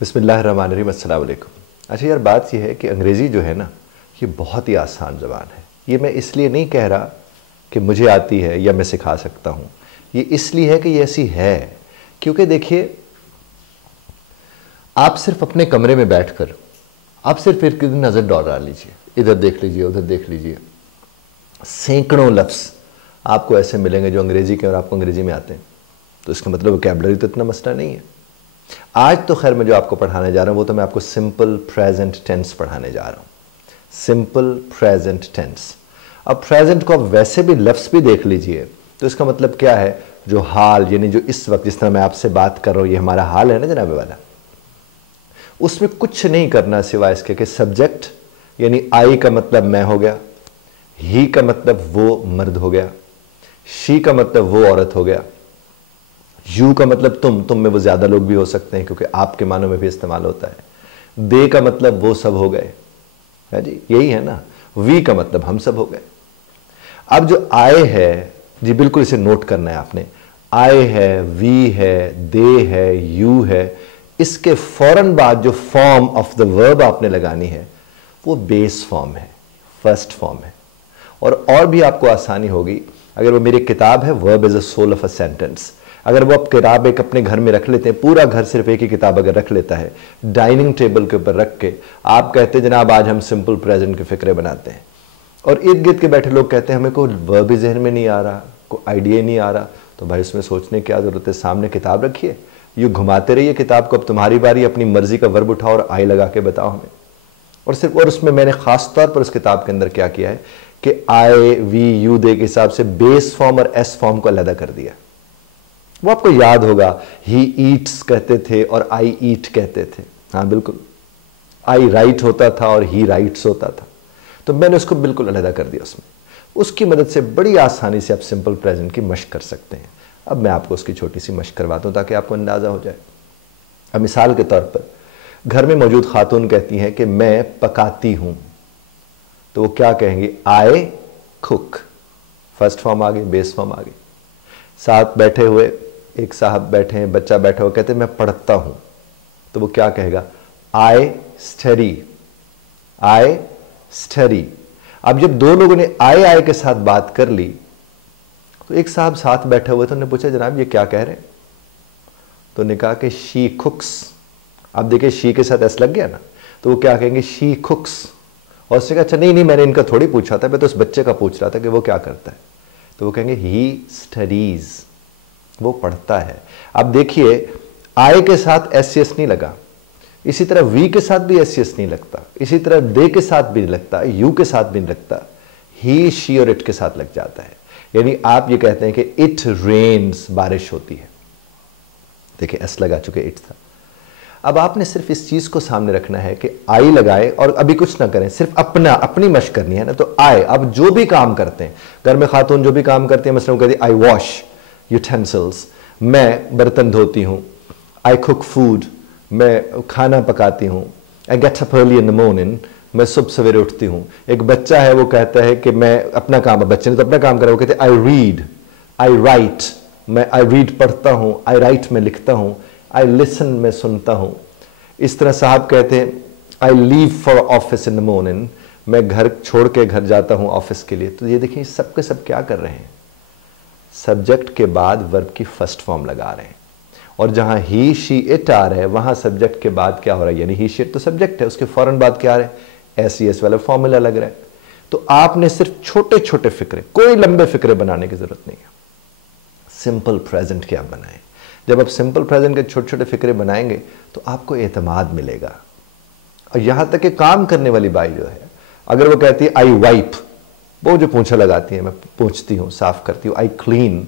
बिस्मिल्लाहिर्रहमानिर्रहीम, अस्सलाम वालेकुम। अच्छा यार, बात यह है कि अंग्रेज़ी जो है ना, ये बहुत ही आसान ज़बान है। ये मैं इसलिए नहीं कह रहा कि मुझे आती है या मैं सिखा सकता हूँ, ये इसलिए है कि ये ऐसी है। क्योंकि देखिए, आप सिर्फ अपने कमरे में बैठकर आप सिर्फ एक नज़र डाल लीजिए, इधर देख लीजिए, उधर देख लीजिए, सैकड़ों लफ्ज़ आपको ऐसे मिलेंगे जो अंग्रेज़ी के और आपको अंग्रेज़ी में आते हैं। तो इसका मतलब वोकैबुलरी तो इतना मसला नहीं है। आज तो खैर मैं जो आपको पढ़ाने जा रहा हूँ वो तो मैं आपको सिंपल प्रेजेंट टेंस पढ़ाने जा रहा हूँ। Simple present tense. अब प्रेजेंट को आप वैसे भी लफ्ज़ भी देख लीजिए तो इसका मतलब क्या है, जो हाल, यानी जो इस वक्त जिस तरह मैं आपसे बात कर रहा हूँ, ये हमारा हाल है ना जनाब वाला, उसमें कुछ नहीं करना सिवाय इसके कि सब्जेक्ट यानी आई का मतलब मैं हो गया, ही का मतलब वो मर्द हो गया, शी का मतलब वो औरत हो गया, यू का मतलब तुम में वो ज्यादा लोग भी हो सकते हैं क्योंकि आपके मानों में भी इस्तेमाल होता है, दे का मतलब वो सब हो गए, है जी, यही है ना, वी का मतलब हम सब हो गए। अब जो आए है जी, बिल्कुल इसे नोट करना है आपने, आए है, वी है, दे है, यू है, इसके फौरन बाद जो फॉर्म ऑफ द वर्ब आपने लगानी है वो बेस फॉर्म है, फर्स्ट फॉर्म है। और भी आपको आसानी होगी अगर वो मेरी किताब है verb is a soul of a sentence, अगर वो आप किताब एक अपने घर में रख लेते हैं, पूरा घर सिर्फ एक ही किताब अगर रख लेता है, डाइनिंग टेबल के ऊपर रख के आप कहते हैं जनाब आज हम सिंपल प्रेजेंट के फिक्रे बनाते हैं, और इर्द गिर्द के बैठे लोग कहते हैं हमें कोई वर्ब ही जहन में नहीं आ रहा, कोई आइडिया नहीं आ रहा, तो भाई उसमें सोचने की क्या जरूरत है, सामने किताब रखिए, यूँ घुमाते रहिए किताब को, अब तुम्हारी बारी, अपनी मर्जी का वर्ब उठाओ और आई लगा के बताओ हमें। और सिर्फ, और उसमें मैंने खास तौर पर उस किताब के अंदर क्या किया है कि आई, वी, यू, दे के हिसाब से बेस फॉर्म और एस फॉर्म को अलग कर दिया। वो आपको याद होगा, ही ईट्स कहते थे और आई ईट कहते थे, हाँ बिल्कुल, आई राइट होता था और ही राइट्स होता था, तो मैंने उसको बिल्कुल अलग कर दिया उसमें। उसकी मदद से बड़ी आसानी से आप सिंपल प्रेजेंट की मशक कर सकते हैं। अब मैं आपको उसकी छोटी सी मशक करवाता हूं ताकि आपको अंदाजा हो जाए। अब मिसाल के तौर पर घर में मौजूद खातून कहती हैं कि मैं पकाती हूं, तो वो क्या कहेंगे, आई कुक, फर्स्ट फॉर्म आ गई, बेस फॉर्म आ गई। साथ बैठे हुए एक साहब बैठे हैं, बच्चा बैठा हुआ, कहते हैं मैं पढ़ता हूं, तो वो क्या कहेगा, आई स्टडी, आई स्टडी। अब जब दो लोगों ने आई के साथ बात कर ली तो एक साहब साथ बैठे हुए थे, उन्होंने पूछा जनाब ये क्या कह रहे हैं, तो उन्होंने कहा कि शी कुक्स। अब देखिए शी के साथ एस लग गया ना, तो वो क्या कहेंगे, शी कुक्स। और उसने कहा अच्छा नहीं मैंने इनका थोड़ी पूछा था, मैं तो उस बच्चे का पूछ रहा था कि वो क्या करता है, तो वो कहेंगे ही स्टडीज, वो पढ़ता है। अब देखिए आई के साथ एस नहीं लगा, इसी तरह वी के साथ भी एस नहीं लगता, इसी तरह दे के साथ भी नहीं लगता, यू के साथ भी नहीं लगता, ही, शी और इट के साथ लग जाता है। यानी आप ये कहते हैं कि इट रेन्स, बारिश होती है, देखिए एस लगा चुके, इट था। अब आपने सिर्फ इस चीज को सामने रखना है कि आई लगाए और अभी कुछ ना करें, सिर्फ अपनी मशक करनी है ना, तो आई, अब जो भी काम करते हैं घर में खातून जो भी काम करती है, मसलन कहती है आई वॉश यूटेंसिल्स, मैं बर्तन धोती हूँ, आई कुक फूड, मैं खाना पकाती हूँ, I get up early in the morning, मैं सुबह सवेरे उठती हूँ। एक बच्चा है वो कहता है कि मैं अपना काम, बच्चे ने तो अपना काम करा, वो कहते हैं आई रीड, आई राइट, मैं आई रीड पढ़ता हूँ, आई राइट मैं लिखता हूँ, आई लिसन मैं सुनता हूँ। इस तरह साहब कहते हैं I leave for office in the morning, मैं घर छोड़ के घर जाता हूँ ऑफिस के लिए। तो ये देखिए सब के सब क्या कर रहे हैं, सब्जेक्ट के बाद वर्ब की फर्स्ट फॉर्म लगा रहे हैं, और जहां ही, शी, इट आ रहे हैं वहां सब्जेक्ट के बाद क्या हो रहा है, यानी ही, शी, इट तो सब्जेक्ट है, उसके फौरन बाद क्या आ रहा है, एस, एस वाला फॉर्मूला लग रहा है। तो आपने सिर्फ छोटे छोटे फिक्रे, कोई लंबे फिक्रे बनाने की जरूरत नहीं है, सिंपल प्रेजेंट के आप बनाएं। जब आप सिंपल प्रेजेंट के छोटे छोटे फिक्रे बनाएंगे तो आपको एतमाद मिलेगा। और यहां तक कि काम करने वाली बाई जो है, अगर वो कहती है आई वाइप, वो जो पूंछा लगाती है, मैं पूछती हूँ, साफ करती हूँ, आई क्लीन।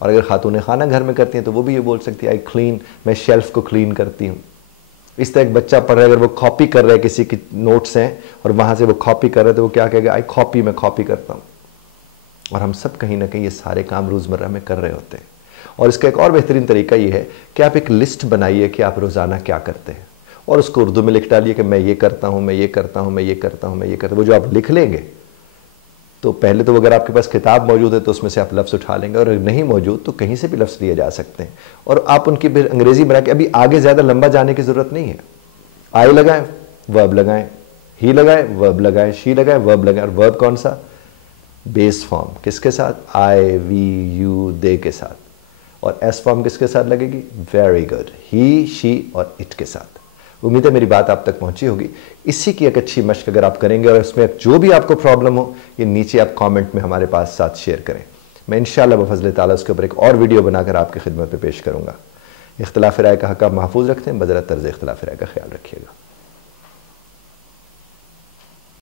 और अगर खातून खाना घर में करती हैं तो वो भी ये बोल सकती है आई क्लीन, मैं शेल्फ को क्लीन करती हूँ। इस तरह एक बच्चा पढ़ रहा है, अगर वो कॉपी कर रहा है, किसी की नोट्स हैं और वहां से वो कॉपी कर रहा है, तो वो क्या कहेगा, आई कॉपी, मैं कॉपी करता हूँ। और हम सब कहीं ना कहीं ये सारे काम रोजमर्रा में कर रहे होते हैं। और इसका एक और बेहतरीन तरीका ये है कि आप एक लिस्ट बनाइए कि आप रोजाना क्या करते हैं, और उसको उर्दू में लिख डालिए कि मैं ये करता हूँ, मैं ये करता हूँ, मैं ये करता हूँ, मैं ये करता हूँ। वो जो आप लिख लेंगे तो पहले तो अगर आपके पास किताब मौजूद है तो उसमें से आप लफ्ज़ उठा लेंगे, और अगर नहीं मौजूद तो कहीं से भी लफ्ज़ लिए जा सकते हैं, और आप उनकी फिर अंग्रेज़ी बना के, अभी आगे ज़्यादा लंबा जाने की ज़रूरत नहीं है। आई लगाएं, वर्ब लगाएं, ही लगाएं, वर्ब लगाएं, शी लगाएं, वर्ब लगाएं, और वर्ब कौन सा? बेस फॉर्म किसके साथ? आई, वी, यू, दे के साथ। और एस फॉर्म किसके साथ लगेगी? वेरी गुड, ही, शी और इट के साथ। उम्मीद है मेरी बात आप तक पहुंची होगी। इसी की एक अच्छी मश्क अगर आप करेंगे, और इसमें जो भी आपको प्रॉब्लम हो ये नीचे आप कमेंट में हमारे पास साथ शेयर करें। मैं इंशाअल्लाह बफज़ल ताला उसके ऊपर एक और वीडियो बनाकर आपकी खिदमत में पेश करूंगा। इख्तिलाफ राय का हक़ आप महफूज रखते हैं, बदला तर्ज़ इख्तिलाफ राय का ख्याल रखिएगा।